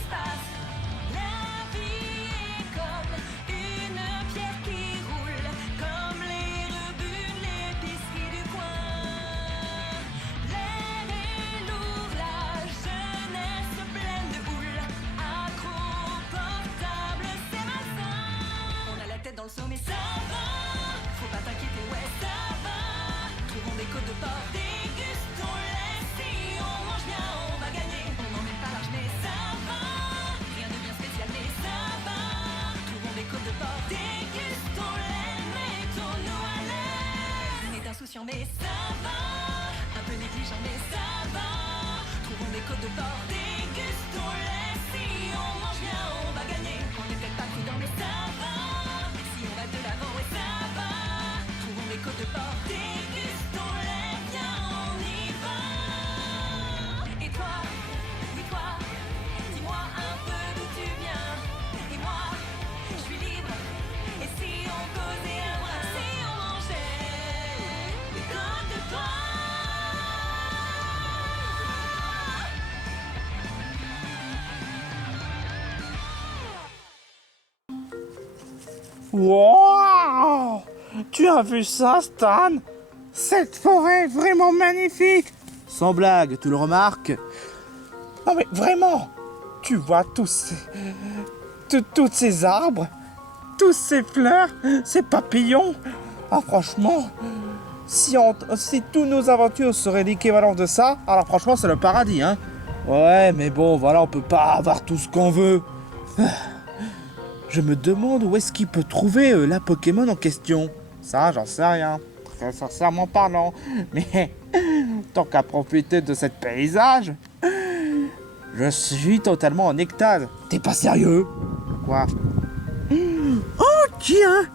se passe. La vie est comme une pierre qui roule, comme les rebuts de l'épicerie du coin. L'air est lourd, la jeunesse pleine de houle, accro portable, c'est malsain. On a la tête dans le seau mais ça va, faut pas t'inquiéter, ouais ça va. Trouvons des côtes de porc, dégustons-les. Si on mange bien, on va gagner. On n'en est pas large, mais ça va. Rien de bien spécial, mais ça va. Trouvons des côtes de porc, dégustons-les. Mettons-nous à l'aise. On est insouciant, mais ça va. Un peu négligent, mais ça va. Trouvons des côtes de porc, dégustons-les. Si on mange bien, on va gagner. On n'est peut-être pas prudent, mais ça va. Si on va de l'avant, ouais, ça va. Trouvons des côtes de porc, dégustons-les. Viens, on y va. Et toi, oui toi, dis-moi un peu d'où tu viens. Et moi, je suis libre. Et si on causait un bras, si on mangeait des côtes de porc. Wow! Tu as vu ça, Stan? Cette forêt est vraiment magnifique! Sans blague, tu le remarques? Non mais vraiment! Tu vois tous ces arbres, tous ces fleurs, ces papillons. Ah franchement, si tous nos aventures seraient l'équivalent de ça, alors franchement c'est le paradis, hein? Ouais, mais bon, voilà, on peut pas avoir tout ce qu'on veut. Je me demande où est-ce qu'il peut trouver la Pokémon en question. Ça, j'en sais rien. Très sincèrement parlant. Mais tant qu'à profiter de cette paysage, je suis totalement en extase. T'es pas sérieux? Quoi? Oh tiens!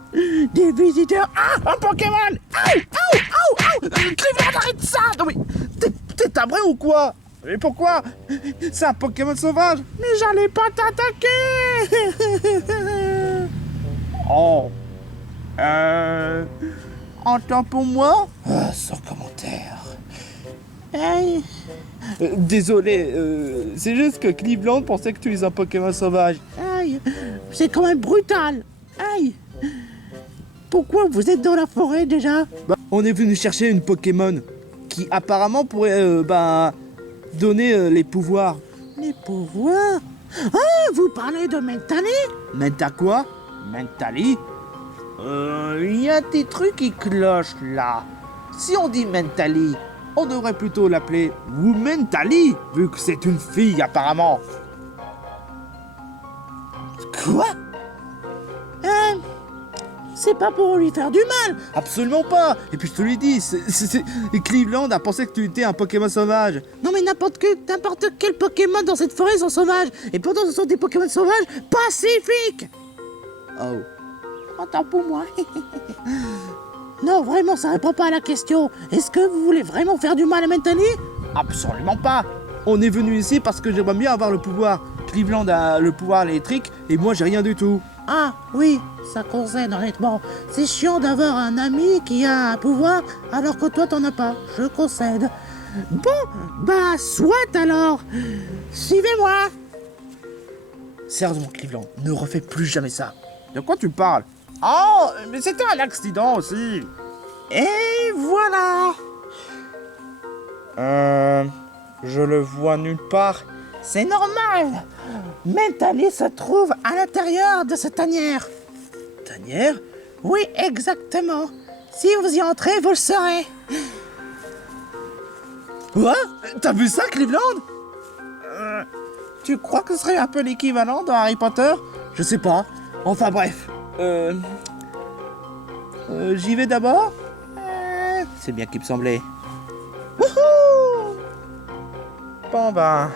Des visiteurs! Ah! Un Pokémon! Aïe! Aouh! Aouh! Aouh! Cleveland, arrête ça! Non mais... T'es tabré ou quoi? Mais pourquoi? C'est un Pokémon sauvage! Mais j'allais pas t'attaquer! Oh! En temps pour moi? Sans commentaire. Aïe! Désolé, c'est juste que Cleveland pensait que tu es un Pokémon sauvage. Aïe! C'est quand même brutal! Aïe! Pourquoi vous êtes dans la forêt déjà? On est venu chercher une Pokémon qui apparemment pourrait, donner les pouvoirs. Les pouvoirs? Ah, vous parlez de Mentali? Menta quoi? Mentali? Il y a des trucs qui clochent là. Si on dit Mentali, on devrait plutôt l'appeler Womentali, vu que c'est une fille apparemment. Quoi? C'est pas pour lui faire du mal. Absolument pas. Et puis je te l'ai dit, Cleveland a pensé que tu étais un Pokémon sauvage. Non mais n'importe quel Pokémon dans cette forêt sont sauvages. Et pourtant ce sont des Pokémon sauvages pacifiques. Oh. Attends pour moi. Non vraiment, ça répond pas à la question. Est-ce que vous voulez vraiment faire du mal à Mentali? Absolument pas. On est venu ici parce que j'aimerais bien avoir le pouvoir. Cleveland a le pouvoir électrique et moi j'ai rien du tout. Ah oui, ça concerne honnêtement. C'est chiant d'avoir un ami qui a un pouvoir alors que toi t'en as pas. Je concède. Bon, bah soit alors. Suivez-moi. Sérieusement Cleveland, ne refais plus jamais ça. De quoi tu parles? Oh, mais c'était un accident aussi. Et voilà. Je le vois nulle part. C'est normal. Mentali se trouve à l'intérieur de cette tanière. Tanière? Oui, exactement. Si vous y entrez, vous le saurez. Quoi? T'as vu ça, Cleveland? Tu crois que ce serait un peu l'équivalent dans Harry Potter? Je sais pas. Enfin bref. J'y vais d'abord? C'est bien qu'il me semblait. Wouhou! Bon ben...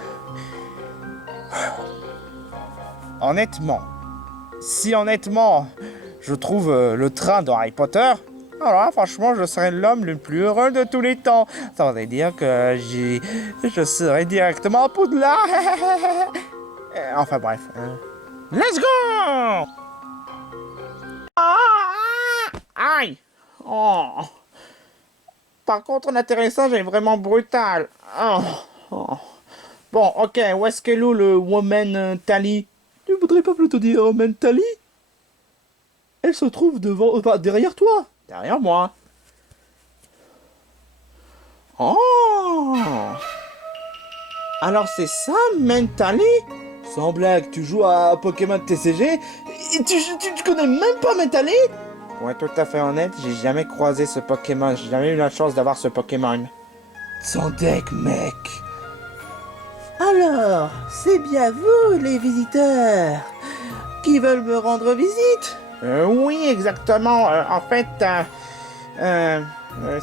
Honnêtement, si je trouve le train dans Harry Potter, alors franchement je serai l'homme le plus heureux de tous les temps. Ça voudrait dire que je serai directement à Poudlard. Enfin bref. Let's go! Aïe! Oh. Par contre l'atterrissage est vraiment brutal. Oh. Bon, ok, où est-ce qu'elle est le woman Tally? Tu voudrais pas plutôt dire woman Tally? Elle se trouve devant, enfin, derrière toi. Derrière moi. Oh! Alors c'est ça, Mentally? Sans blague, tu joues à Pokémon TCG et tu connais même pas Mentally? Pour être tout à fait honnête, j'ai jamais croisé ce Pokémon, j'ai jamais eu la chance d'avoir ce Pokémon. Son deck, mec. Alors, c'est bien vous, les visiteurs, qui veulent me rendre visite? Oui, exactement. En fait,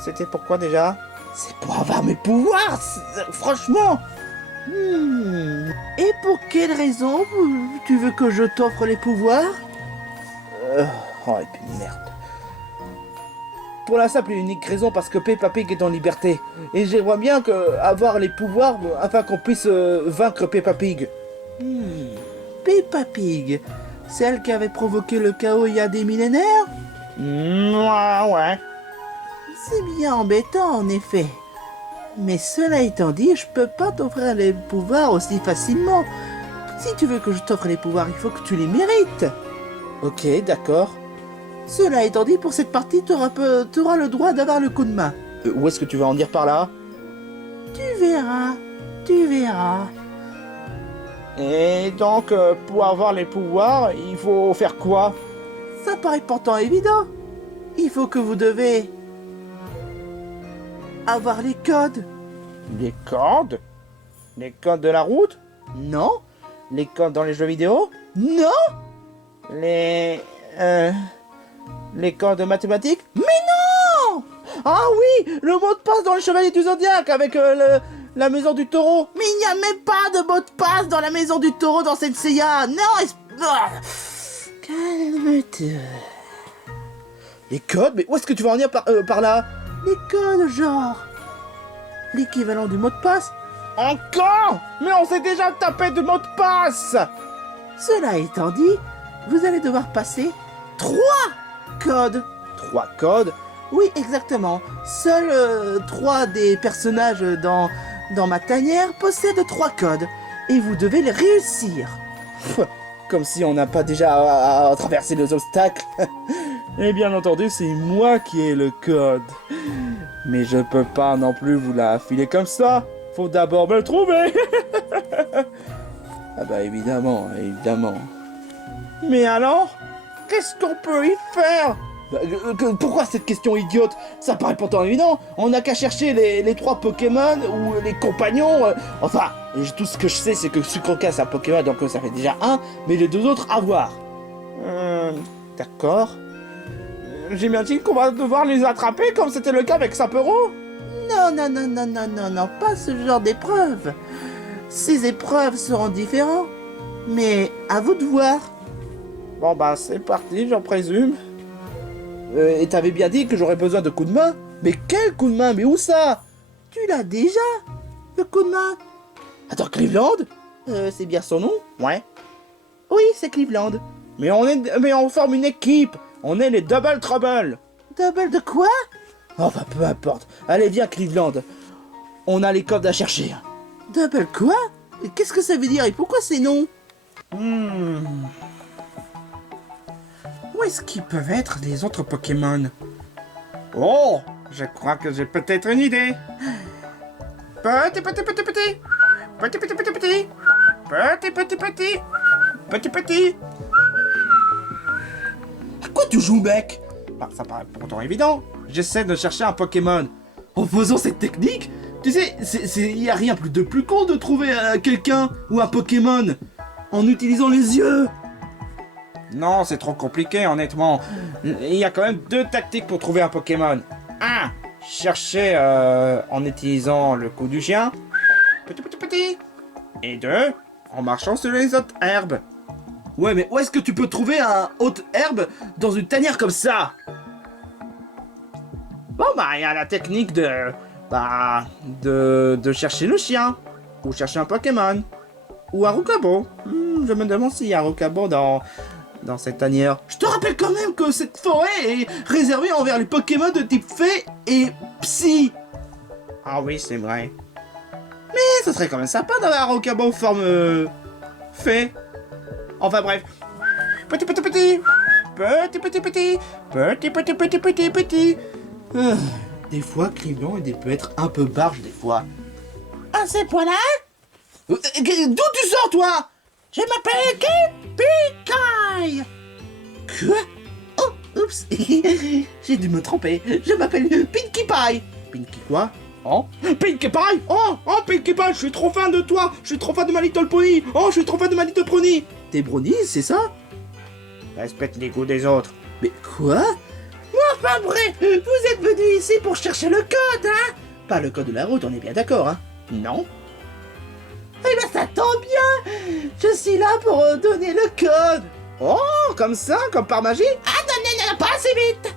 c'était pourquoi déjà? C'est pour avoir mes pouvoirs, franchement. Et pour quelle raison tu veux que je t'offre les pouvoirs? Oh, et puis merde. Pour la simple et unique raison parce que Peppa Pig est en liberté. Et j'aimerais bien avoir les pouvoirs afin qu'on puisse vaincre Peppa Pig. Peppa Pig, celle qui avait provoqué le chaos il y a des millénaires? Ouais. C'est bien embêtant en effet. Mais cela étant dit, je peux pas t'offrir les pouvoirs aussi facilement. Si tu veux que je t'offre les pouvoirs, il faut que tu les mérites. Ok, d'accord. Cela étant dit, pour cette partie, t'auras le droit d'avoir le coup de main. Où est-ce que tu vas en dire par là? Tu verras. Et donc, pour avoir les pouvoirs, il faut faire quoi? Ça paraît pourtant évident. Il faut que vous devez avoir les codes. Les codes? Les codes de la route? Non. Les codes dans les jeux vidéo? Non. Les codes mathématiques? Mais non! Ah oui, le mot de passe dans le Chevalier du Zodiaque avec la maison du taureau. Mais il n'y a même pas de mot de passe dans la maison du taureau dans cette Seiya. Non, calme-toi. Les codes? Mais où est-ce que tu vas en venir par là? Les codes, genre l'équivalent du mot de passe. Encore? Mais on s'est déjà tapé de mot de passe. Cela étant dit, vous allez devoir passer 3 codes. 3 codes? Oui, exactement. Seuls 3 des personnages dans ma tanière possèdent 3 codes. Et vous devez les réussir. Comme si on n'a pas déjà à traverser les obstacles. Et bien entendu, c'est moi qui ai le code. Mais je peux pas non plus vous la filer comme ça. Faut d'abord me le trouver. Ah bah évidemment. Mais alors, qu'est-ce qu'on peut y faire? Pourquoi cette question idiote? Ça paraît pourtant évident. On n'a qu'à chercher les 3 Pokémon ou les compagnons. Enfin, tout ce que je sais, c'est que Sucroca c'est un Pokémon, donc ça fait déjà 1, mais les 2 autres à voir. D'accord. J'imagine qu'on va devoir les attraper comme c'était le cas avec Sapero. Non, pas ce genre d'épreuve. Ces épreuves seront différentes, mais à vous de voir. Bon bah c'est parti, j'en présume. Et t'avais bien dit que j'aurais besoin de coups de main? Mais quel coup de main? Mais où ça? Tu l'as déjà, le coup de main. Attends, Cleveland? C'est bien son nom? Ouais. Oui, c'est Cleveland. Mais on forme une équipe. On est les Double Trouble. Double de quoi? Enfin, peu importe. Allez, viens, Cleveland. On a les codes à chercher. Double quoi? Qu'est-ce que ça veut dire et pourquoi ces noms? Où est-ce qu'ils peuvent être les autres Pokémon? Oh, je crois que j'ai peut-être une idée. Petit. À quoi tu joues, mec? Bah, ça paraît pourtant évident. J'essaie de chercher un Pokémon. En faisant cette technique, tu sais, il n'y a rien de plus con de trouver quelqu'un ou un Pokémon en utilisant les yeux. Non, c'est trop compliqué, honnêtement. Il y a quand même 2 tactiques pour trouver un Pokémon. 1. Chercher en utilisant le coup du chien. Petit. Et 2. En marchant sur les autres herbes. Ouais, mais où est-ce que tu peux trouver un haute herbe dans une tanière comme ça? Bon, bah, il y a la technique de chercher le chien. Ou chercher un Pokémon. Ou un Rukabo. Je me demande s'il y a un Rukabo dans cette tanière. Je te rappelle quand même que cette forêt est réservée envers les Pokémon de type Fée et Psy. Ah oui, c'est vrai. Mais ça serait quand même sympa d'avoir un rocambole forme... fée. Enfin bref. Petit, petit, petit. Petit, petit, petit. Petit, petit, petit, petit, petit. Des fois, Clivlan, il peut être un peu barge, des fois. À ces points-là, D'où tu sors, toi? je m'appelle Kipikaï. Quoi? Oh, oups. J'ai dû me tromper. Je m'appelle Pinkie Pie. Pinkie quoi? Oh, Pinkie Pie. Oh, Pinkie Pie, je suis trop fan de toi. Je suis trop fan de My Little Pony. Oh, je suis trop fan de My Little Pony. T'es brownies, c'est ça? Respecte les goûts des autres. Mais quoi? Enfin bref, vous êtes venu ici pour chercher le code, hein? Pas le code de la route, on est bien d'accord, hein? Non? Eh ben ça tombe bien. Je suis là pour donner le code. Oh, comme ça, comme par magie? Ah non, pas assez vite.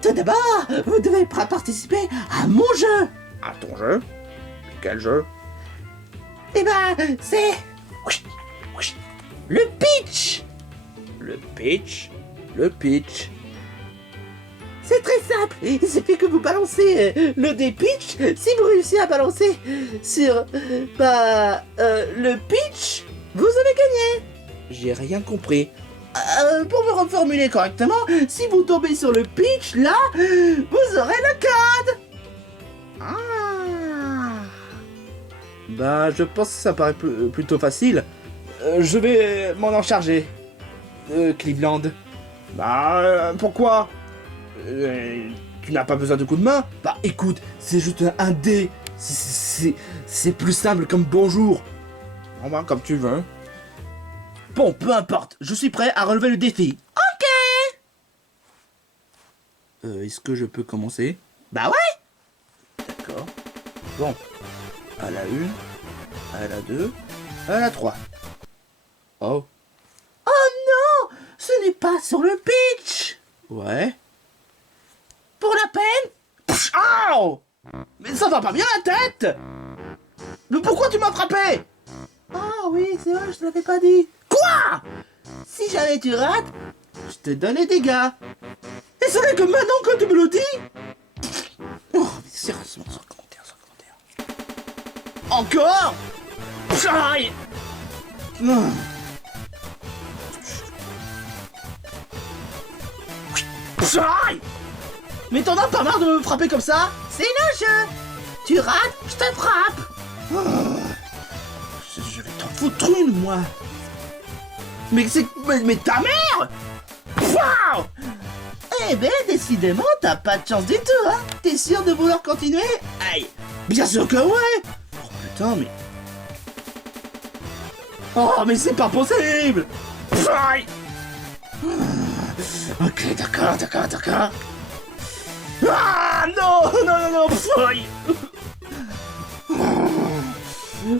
Tout d'abord, vous devez participer à mon jeu. À ton jeu? Quel jeu? Eh ben, c'est... le pitch. Le pitch? Le pitch. C'est très simple. Il suffit que vous balancez le dé pitch. Si vous réussissez à balancer sur le pitch, vous avez gagné. J'ai rien compris. Pour me reformuler correctement, si vous tombez sur le pitch, là, vous aurez le code. Ah. Bah, je pense que ça paraît plutôt facile. Je vais m'en charger. Cleveland. Bah, pourquoi? Tu n'as pas besoin de coup de main? Bah, écoute, c'est juste un dé. C'est plus simple comme bonjour. Bon, bah, comme tu veux. Bon, peu importe. Je suis prêt à relever le défi. Ok. Est-ce que je peux commencer? Bah ouais. D'accord. Bon. À la 1, à la 2, à la 3. Oh. Oh non, ce n'est pas sur le pitch. Ouais. Pour la peine. Pff, Aouh! Mais ça va pas bien la tête! Mais pourquoi tu m'as frappé? Ah oui, c'est vrai, je te l'avais pas dit. Quoi? Si jamais tu rates, Je te donne les dégâts. Et ce n'est que maintenant que tu me le dis? Oh, mais sérieusement, sans commentaire, sans commentaire. Encore? Pff, aïe! Non. Pff, aïe! Mais t'en as pas marre de me frapper comme ça? c'est le jeu. Tu rates, je te frappe. Je vais t'en foutre une, moi. Mais c'est... Mais ta mère! Wow! Eh ben, décidément, t'as pas de chance du tout, hein. T'es sûr de vouloir continuer? Aïe! Bien sûr que ouais! Oh putain, mais... Oh, mais c'est pas possible! Aïe! Ok, d'accord, d'accord, d'accord. Ah non, non, non, non, aïe!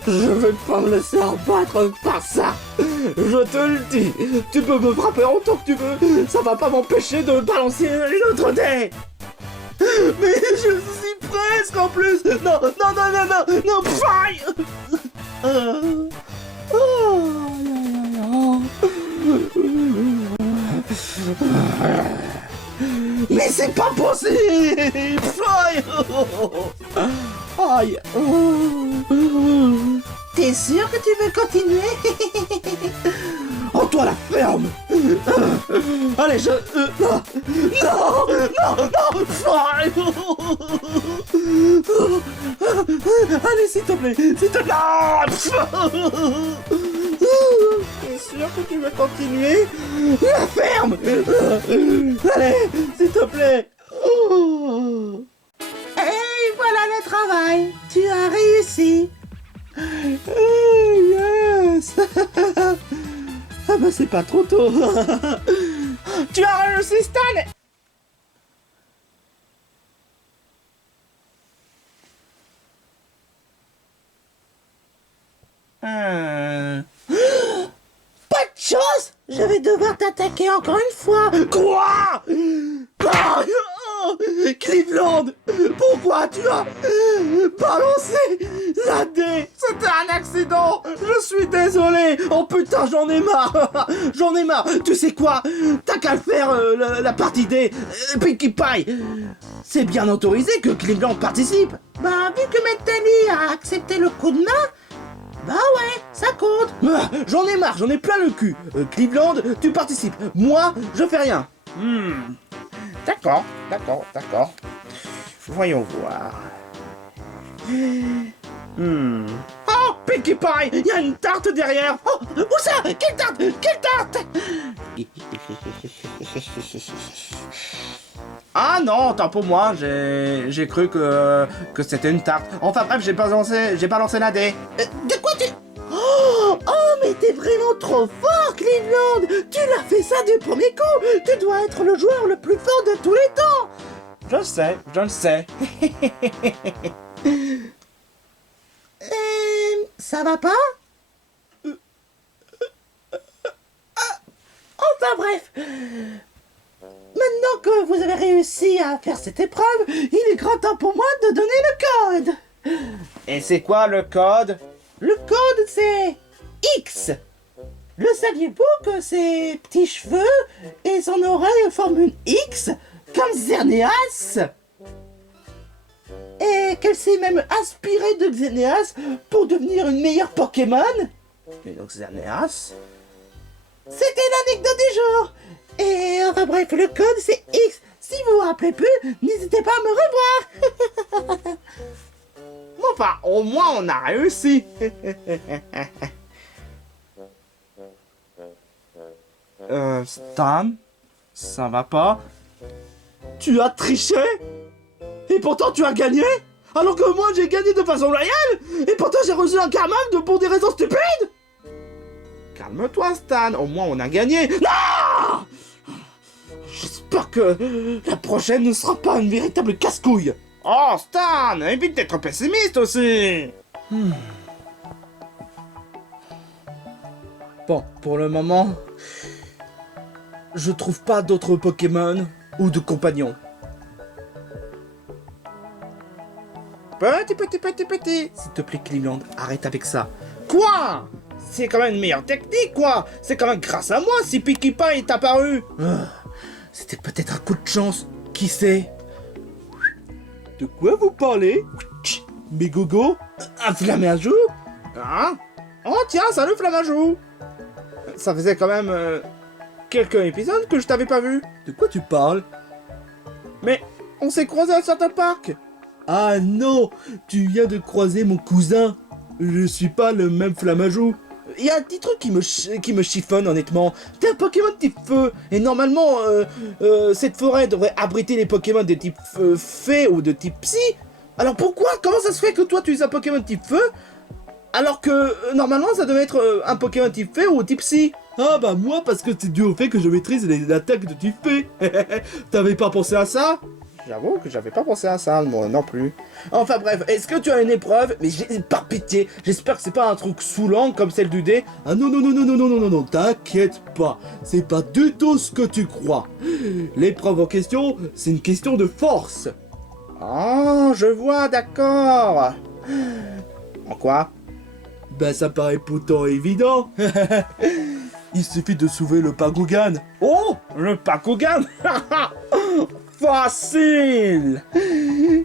Je vais pas me laisser abattre par ça. Je te le dis, tu peux me frapper autant que tu veux, ça va pas m'empêcher de balancer une autre dé. Mais je suis presque en plus. Non, non, non, non, non, non, aïe. Mais c'est pas possible. Aïe. Aïe. T'es sûr que tu veux continuer? Oh, toi la ferme. Allez, je... non, non, non, non. Aïe. Allez, s'il te plaît, s'il te plaît. T'es sûr que tu veux continuer? La ferme. Allez, s'il te plaît. Et voilà le travail. Tu as réussi. Yes. Ah bah c'est pas trop tôt. Tu as réussi, Stan. Pas de chance. Je vais devoir t'attaquer encore une fois. Quoi? Ah, Non! Cleveland! Pourquoi tu as balancé la dé? C'était un accident. Je suis désolé. Oh putain, j'en ai marre! J'en ai marre! Tu sais quoi? T'as qu'à faire la partie des Pinkie Pie! C'est bien autorisé que Cleveland participe! Bah, vu que Metali a accepté le coup de main, bah ouais, ça compte! J'en ai marre, j'en ai plein le cul! Cleveland, tu participes! Moi, je fais rien! D'accord. Voyons voir. Oh, Pinkie Pie! Il y a une tarte derrière! Oh, où ça? Quelle tarte? Quelle tarte? Ah non, tant pour moi, j'ai cru que c'était une tarte. Enfin bref, j'ai pas lancé la dé. De quoi tu... Oh, mais t'es vraiment trop fort, Cleveland! Tu l'as fait ça du premier coup! Tu dois être le joueur le plus fort de tous les temps! Je le sais. Ça va pas? Enfin bref! Maintenant que vous avez réussi à faire cette épreuve, il est grand temps pour moi de donner le code! Et c'est quoi le code? Le code, c'est X. Le saviez-vous que ses petits cheveux et son oreille forment une X, comme Xerneas? Et qu'elle s'est même inspirée de Xerneas pour devenir une meilleure Pokémon? Et donc Xerneas? C'était l'anecdote du jour. Et enfin bref, le code, c'est X. Si vous vous rappelez plus, n'hésitez pas à me revoir. Enfin, au moins on a réussi. Stan, ça va pas? Tu as triché? Et pourtant tu as gagné? Alors que moi j'ai gagné de façon loyale? Et pourtant j'ai reçu un karma pour des raisons stupides? Calme-toi, Stan, au moins on a gagné. Non! J'espère que la prochaine ne sera pas une véritable casse-couille. Oh, Stan, évite d'être pessimiste aussi. Bon, pour le moment, je trouve pas d'autres Pokémon ou de compagnons. Petit. S'il te plaît, Cleveland, arrête avec ça. Quoi? C'est quand même une meilleure technique, quoi. C'est quand même grâce à moi si Pinkie Pie est apparu. C'était peut-être un coup de chance, qui sait? De quoi vous parlez? Mais Gogo, un Flamajou? Hein? Oh tiens, salut Flamajou. Ça faisait quand même quelques épisodes que je t'avais pas vu. De quoi tu parles? Mais on s'est croisés à certains parcs. Ah non, tu viens de croiser mon cousin. Je suis pas le même Flamajou. Il y a un petit truc qui me chiffonne honnêtement. T'es un Pokémon de type feu. Et normalement, cette forêt devrait abriter les Pokémon de type fée ou de type psy. Alors pourquoi? Comment ça se fait que toi tu es un Pokémon de type feu? Alors que normalement ça devait être un Pokémon de type fée ou type psy. Ah bah moi parce que c'est dû au fait que je maîtrise les attaques de type fée. T'avais pas pensé à ça? J'avoue que j'avais pas pensé à ça, moi non plus. Enfin bref, est-ce que tu as une épreuve? Mais par pitié, j'espère que c'est pas un truc saoulant comme celle du dé. Ah non, t'inquiète pas. C'est pas du tout ce que tu crois. L'épreuve en question, c'est une question de force. Oh, je vois, d'accord. En quoi? Ben ça paraît pourtant évident. Il suffit de soulever le Pakugan. Oh, le Pakugan. Facile.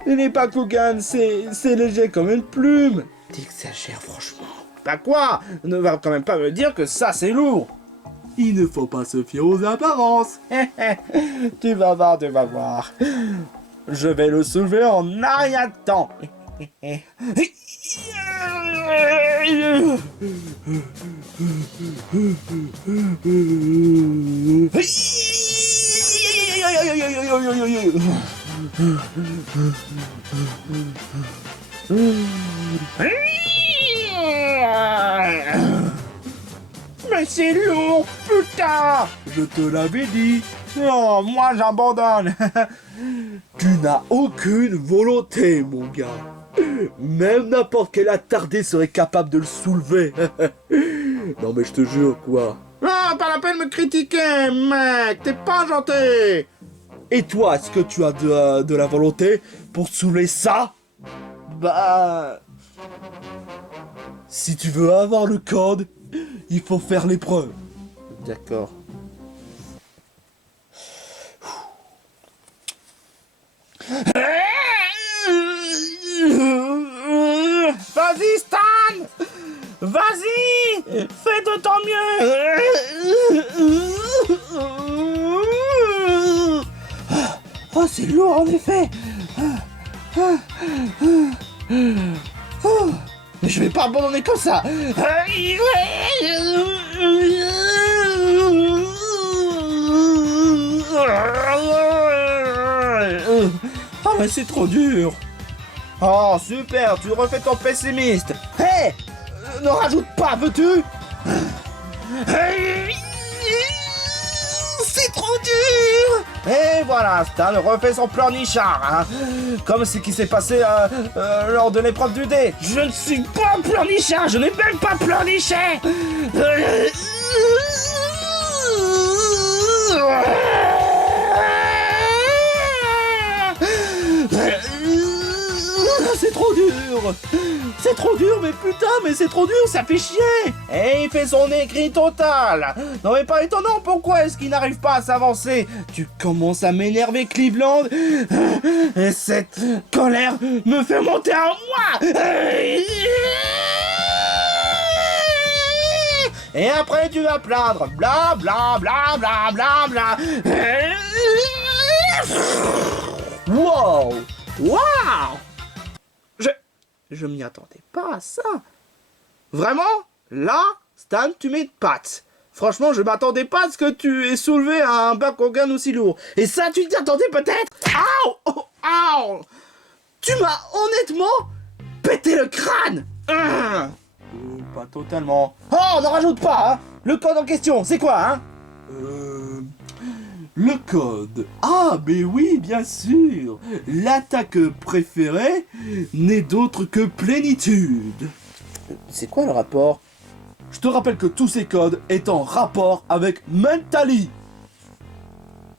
Les Pakugan, c'est léger comme une plume. T'exagères franchement. Bah quoi? Ne va quand même pas me dire que ça c'est lourd. Il ne faut pas se fier aux apparences. Tu vas voir. Je vais le soulever en un rien de temps. Mais c'est lourd, putain! Je te l'avais dit. Oh, moi j'abandonne. Tu n'as aucune volonté, mon gars. Même n'importe quel attardé serait capable de le soulever. Non mais je te jure, quoi. Ah, pas la peine de me critiquer, mec, t'es pas gentil. Et toi, est-ce que tu as de la volonté pour soulever ça? Bah... Si tu veux avoir le code, il faut faire l'épreuve. D'accord. Vas-y, Stan! Vas-y! Fais de ton mieux! Oh, c'est lourd en effet. Mais je vais pas abandonner comme ça. Ah mais c'est trop dur! Oh super, tu refais ton pessimiste! Hé, ne rajoute pas, veux-tu? C'est trop dur! Et voilà, Stan refait son pleurnichard, hein. Comme ce qui s'est passé lors de l'épreuve du dé. Je ne suis pas un pleurnichard, je n'ai même pas pleurniché! C'est trop dur! C'est trop dur, mais putain, mais c'est trop dur, ça fait chier! Et il fait son écrit total! Non mais pas étonnant, pourquoi est-ce qu'il n'arrive pas à s'avancer? Tu commences à m'énerver, Cleveland! Et cette colère me fait monter en moi! Et après tu vas plaindre, bla bla bla bla bla bla! Wow! Wow! Je m'y attendais pas à ça. Vraiment? Là, Stan, tu mets de pattes. Franchement, je m'attendais pas à ce que tu aies soulevé un Bakugan aussi lourd. Et ça, tu t'y attendais peut-être? Aouh! Oh, aouh! Tu m'as honnêtement pété le crâne! Pas totalement. Oh, ne rajoute pas, hein! Le code en question, c'est quoi, hein? Le code. Ah, mais oui, bien sûr. L'attaque préférée n'est d'autre que plénitude. C'est quoi le rapport? Je te rappelle que tous ces codes est en rapport avec Mentally.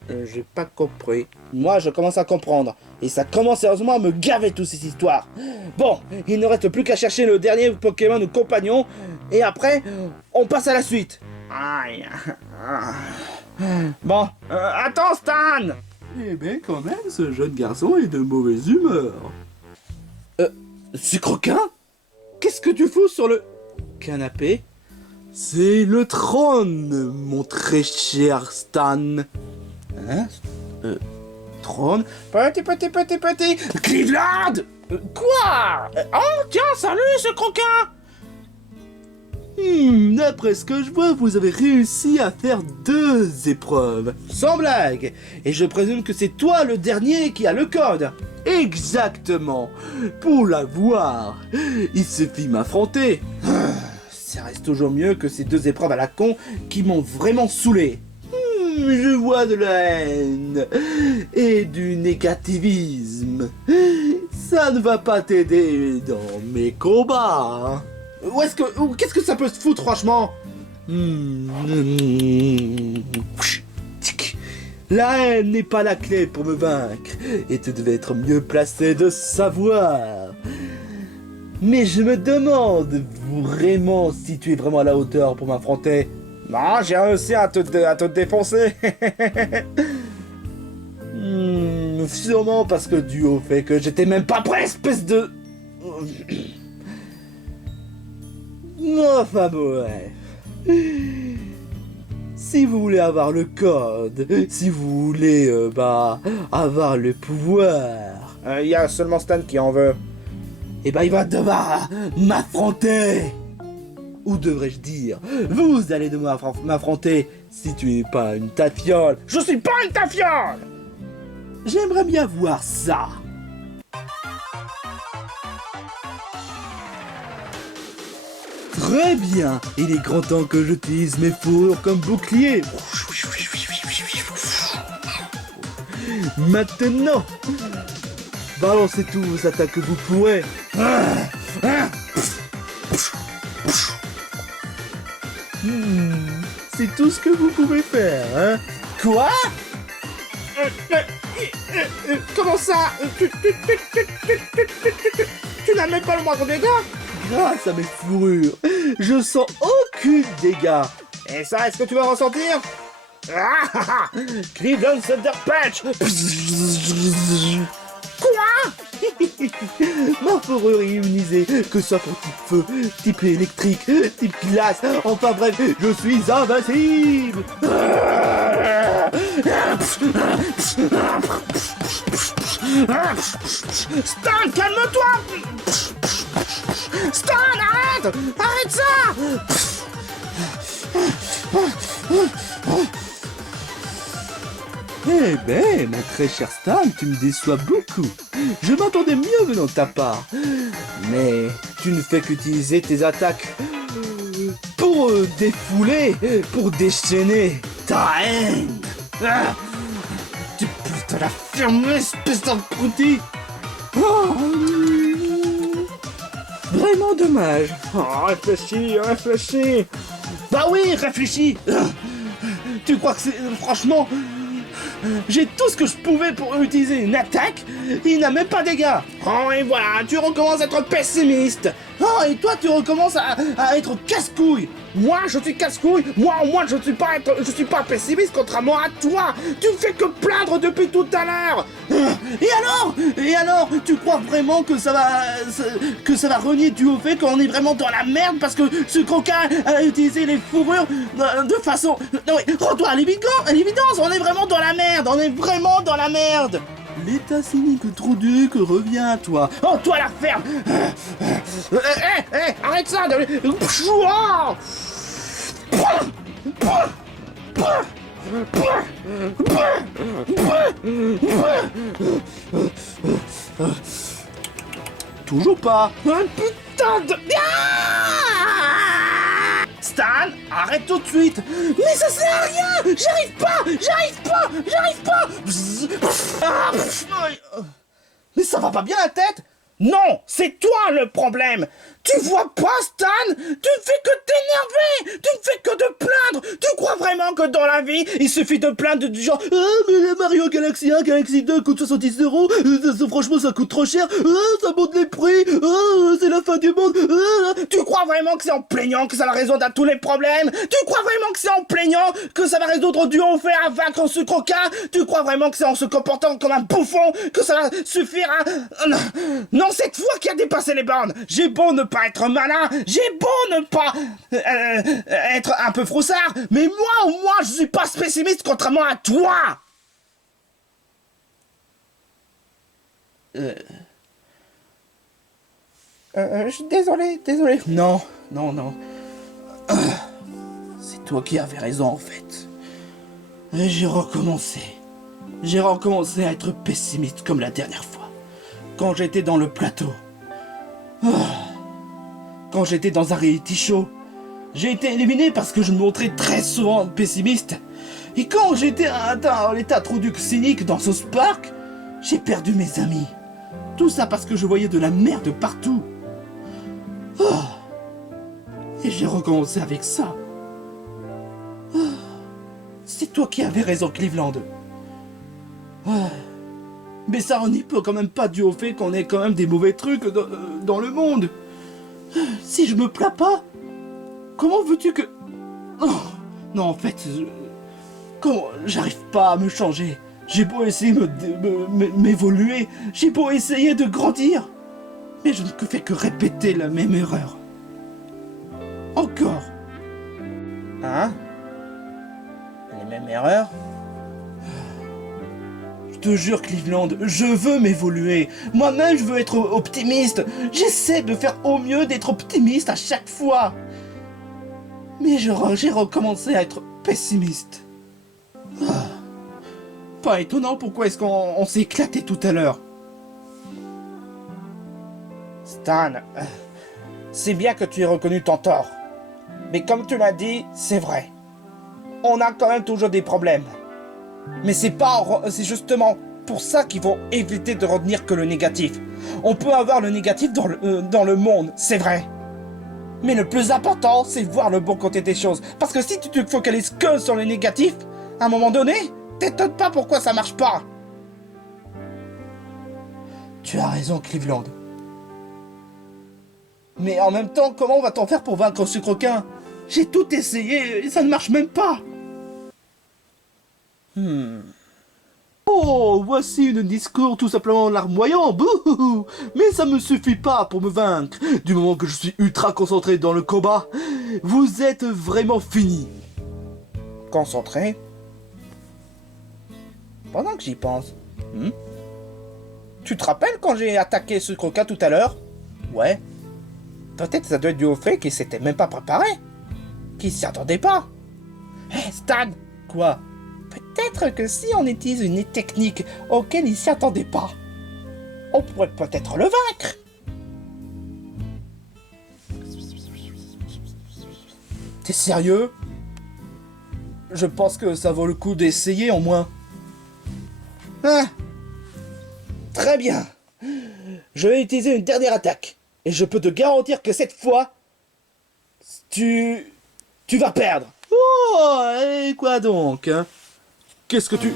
J'ai pas compris. Moi, je commence à comprendre. Et ça commence sérieusement à me gaver toutes ces histoires. Bon, il ne reste plus qu'à chercher le dernier Pokémon ou compagnon. Et après, on passe à la suite. Aïe. Bon, attends Stan. Eh bien quand même, ce jeune garçon est de mauvaise humeur. Sucroquin? Qu'est-ce que tu fous sur le canapé? C'est le trône, mon très cher Stan. Hein? Trône? Petit. Cleveland! Quoi? Oh tiens, salut ce croquin. D'après ce que je vois, vous avez réussi à faire 2 épreuves. Sans blague! Et je présume que c'est toi le dernier qui a le code! Exactement. Pour l'avoir, il suffit m'affronter. Ça reste toujours mieux que ces 2 épreuves à la con qui m'ont vraiment saoulé. Je vois de la haine et du négativisme. Ça ne va pas t'aider dans mes combats. Qu'est-ce que ça peut se foutre, franchement? La haine n'est pas la clé pour me vaincre, et tu devais être mieux placé de savoir. Mais je me demande vraiment si tu es vraiment à la hauteur pour m'affronter. Non, j'ai réussi à te défoncer. Sûrement parce que dû au fait que j'étais même pas prêt, espèce de... Enfin bref. Si vous voulez avoir le code, si vous voulez avoir le pouvoir, Il y a seulement Stan qui en veut. et il va devoir m'affronter. Ou devrais-je dire, vous allez devoir m'affronter si tu n'es pas une tafiole. Je suis pas une tafiole! J'aimerais bien voir ça. Très bien, il est grand temps que j'utilise mes fourrures comme bouclier. Maintenant, balancez tous vos attaques que vous pourrez. C'est tout ce que vous pouvez faire, hein? Quoi? Comment ça? Tu n'as même pas le moindre dégât? Grâce à mes fourrures, je sens aucun dégât. Et ça, est-ce que tu vas ressentir? Cleveland Thunder Punch! Quoi? Ma fourrure est immunisée, que ce soit pour type feu, type électrique, type glace, enfin bref, je suis invincible. Stan, calme-toi! Stan, arrête! Arrête ça! Eh ben, mon très cher Stan, tu me déçois beaucoup. Je m'attendais mieux venant de ta part. Mais tu ne fais qu'utiliser tes attaques pour défouler, pour déchaîner ta haine. Ah, tu peux te la fermer, espèce d'abruti. Oh, vraiment dommage. Oh, réfléchis. Bah oui, réfléchis. Tu crois que c'est... Franchement... J'ai tout ce que je pouvais pour utiliser une attaque, il n'a même pas de dégâts. Oh, et voilà, tu recommences à être pessimiste. Oh, et toi, tu recommences à être casse-couille. Moi, je suis casse-couille. Moi, au moins, je suis pas pessimiste, contrairement à toi. Tu ne fais que plaindre depuis tout à l'heure. Et alors, tu crois vraiment que ça va renier dû au fait qu'on est vraiment dans la merde parce que ce coquin a utilisé les fourrures de façon... Non, mais rends-toi à l'évidence, on est vraiment dans la merde. L'état cynique Trouduc revient à toi. Oh, toi, la ferme. Arrête ça. Toujours pas. Un putain de... Stan, arrête tout de suite. Mais ça sert à rien. J'arrive pas. Mais ça va pas bien la tête? Non, c'est toi le problème. Tu vois pas, Stan? Tu ne fais que t'énerver. Tu ne fais que te plaindre. Tu crois vraiment que dans la vie, il suffit de plaindre du genre « Ah, mais le Mario Galaxy 1, Galaxy 2 coûte 70 €. Franchement, ça coûte trop cher. Ça monte les prix. C'est la fin du monde. » Tu crois vraiment que c'est en plaignant que ça va résoudre à tous les problèmes? Tu crois vraiment que c'est en plaignant que ça va résoudre du haut fait à vaincre ce coquin? Tu crois vraiment que c'est en se comportant comme un bouffon que ça va suffire à... Non, cette fois qui a dépassé les bornes. J'ai beau ne pas être malin, j'ai beau ne pas être un peu froussard, mais moi au moins je suis pas pessimiste contrairement à toi. Je suis désolé. Non. C'est toi qui avais raison en fait. Et j'ai recommencé à être pessimiste comme la dernière fois. Quand j'étais dans le plateau. Quand j'étais dans un reality show. J'ai été éliminé parce que je me montrais très souvent pessimiste. Et quand j'étais dans l'état trop cynique dans South Park, j'ai perdu mes amis. Tout ça parce que je voyais de la merde partout. Et j'ai recommencé avec ça. C'est toi qui avais raison, Cleveland. Mais ça n'y peut quand même pas dû au fait qu'on ait quand même des mauvais trucs dans le monde. Si je me plains pas, comment veux-tu que... Non, en fait, comment j'arrive pas à me changer. J'ai beau essayer m'évoluer, j'ai beau essayer de grandir, mais je ne fais que répéter la même erreur. Encore. Hein? Les mêmes erreurs? Je te jure, Cleveland, je veux m'évoluer. Moi-même, je veux être optimiste. J'essaie de faire au mieux d'être optimiste à chaque fois. Mais j'ai recommencé à être pessimiste. Pas étonnant, pourquoi est-ce qu'on s'est éclaté tout à l'heure? Stan, c'est bien que tu aies reconnu ton tort. Mais comme tu l'as dit, c'est vrai. On a quand même toujours des problèmes. Mais c'est justement pour ça qu'il faut éviter de retenir que le négatif. On peut avoir le négatif dans le monde, c'est vrai. Mais le plus important, c'est voir le bon côté des choses. Parce que si tu te focalises que sur le négatif, à un moment donné, t'étonnes pas pourquoi ça marche pas. Tu as raison, Cleveland. Mais en même temps, comment va-t-on faire pour vaincre ce requin? J'ai tout essayé et ça ne marche même pas. Oh, voici une discours tout simplement larmoyant. Bouhou. Mais ça me suffit pas pour me vaincre. Du moment que je suis ultra concentré dans le combat, vous êtes vraiment fini. Concentré? Pendant que j'y pense. Tu te rappelles quand j'ai attaqué ce requin tout à l'heure? Ouais. Peut-être ça doit être dû au fait qu'il s'était même pas préparé. Qu'il s'y attendait pas. Hé, Stan! Quoi? Peut-être que si on utilise une technique auquel il s'y attendait pas, on pourrait peut-être le vaincre. T'es sérieux? Je pense que ça vaut le coup d'essayer au moins. Ah. Très bien. Je vais utiliser une dernière attaque. Et je peux te garantir que cette fois, tu vas perdre. Oh, et quoi donc, hein? Qu'est-ce que tu...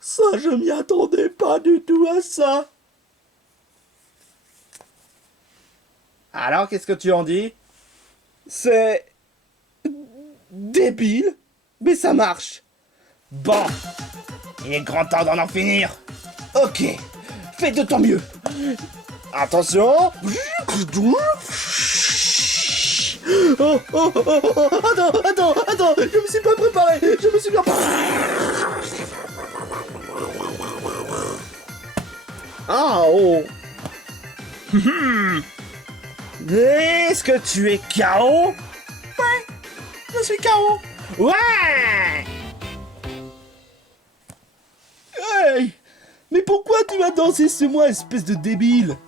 Ça, je m'y attendais pas du tout à ça. Alors, qu'est-ce que tu en dis? C'est... débile, mais ça marche. Bon, il est grand temps d'en finir. Ok, fais de ton mieux. Attention. Oh, oh, oh, oh, oh, attends, je me suis pas préparé, Ah, oh. Est-ce que tu es KO? Ouais, je suis KO. Ouais. Hey, mais pourquoi tu as dansé sur moi, espèce de débile?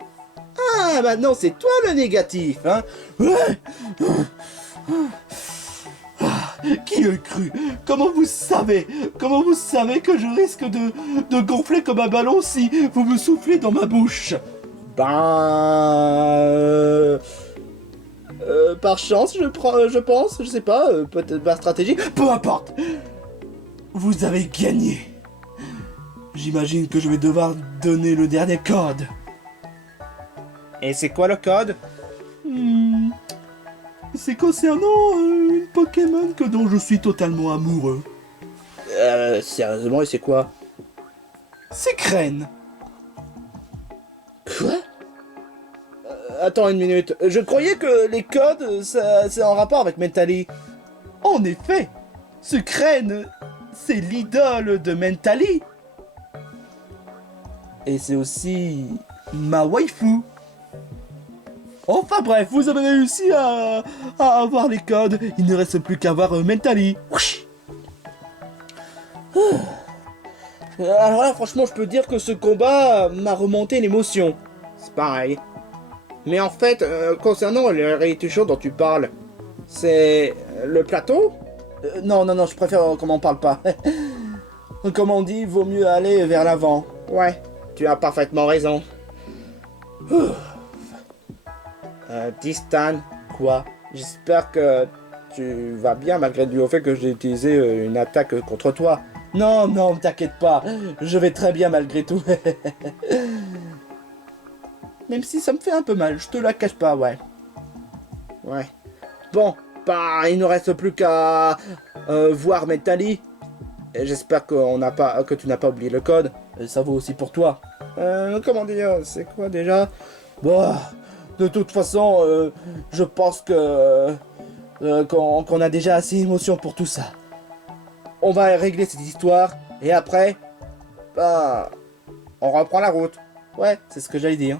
Ah, maintenant c'est toi le négatif, hein? Ouais. Qui a cru? Comment vous savez que je risque de gonfler comme un ballon si vous me soufflez dans ma bouche? Par chance, je pense, je sais pas, peut-être par stratégie. Peu importe. Vous avez gagné. J'imagine que je vais devoir donner le dernier code. Et c'est quoi le code? C'est concernant une Pokémon dont je suis totalement amoureux. Sérieusement, et c'est quoi? C'est Crane. Quoi? Attends une minute. Je croyais que les codes, c'est en rapport avec Mentally. En effet, ce Crane, c'est l'idole de Mentally. Et c'est aussi ma waifu. Enfin bref, vous avez réussi à avoir les codes. Il ne reste plus qu'à voir Mentally. Alors là, franchement, je peux dire que ce combat m'a remonté l'émotion. C'est pareil. Mais en fait, concernant les réalités chaudes dont tu parles, c'est le plateau? Non, je préfère qu'on m'en parle pas. Comme on dit, vaut mieux aller vers l'avant. Ouais, tu as parfaitement raison. Stan, quoi? J'espère que tu vas bien malgré du fait que j'ai utilisé une attaque contre toi. Non, t'inquiète pas, je vais très bien malgré tout. Même si ça me fait un peu mal, je te la cache pas, ouais. Ouais. Bon, il ne reste plus qu'à voir Mentally. J'espère que tu n'as pas oublié le code. Et ça vaut aussi pour toi. Comment dire, c'est quoi déjà? Bon, de toute façon, je pense qu'on a déjà assez d'émotions pour tout ça. On va régler cette histoire, et après, on reprend la route. Ouais, c'est ce que j'allais dire.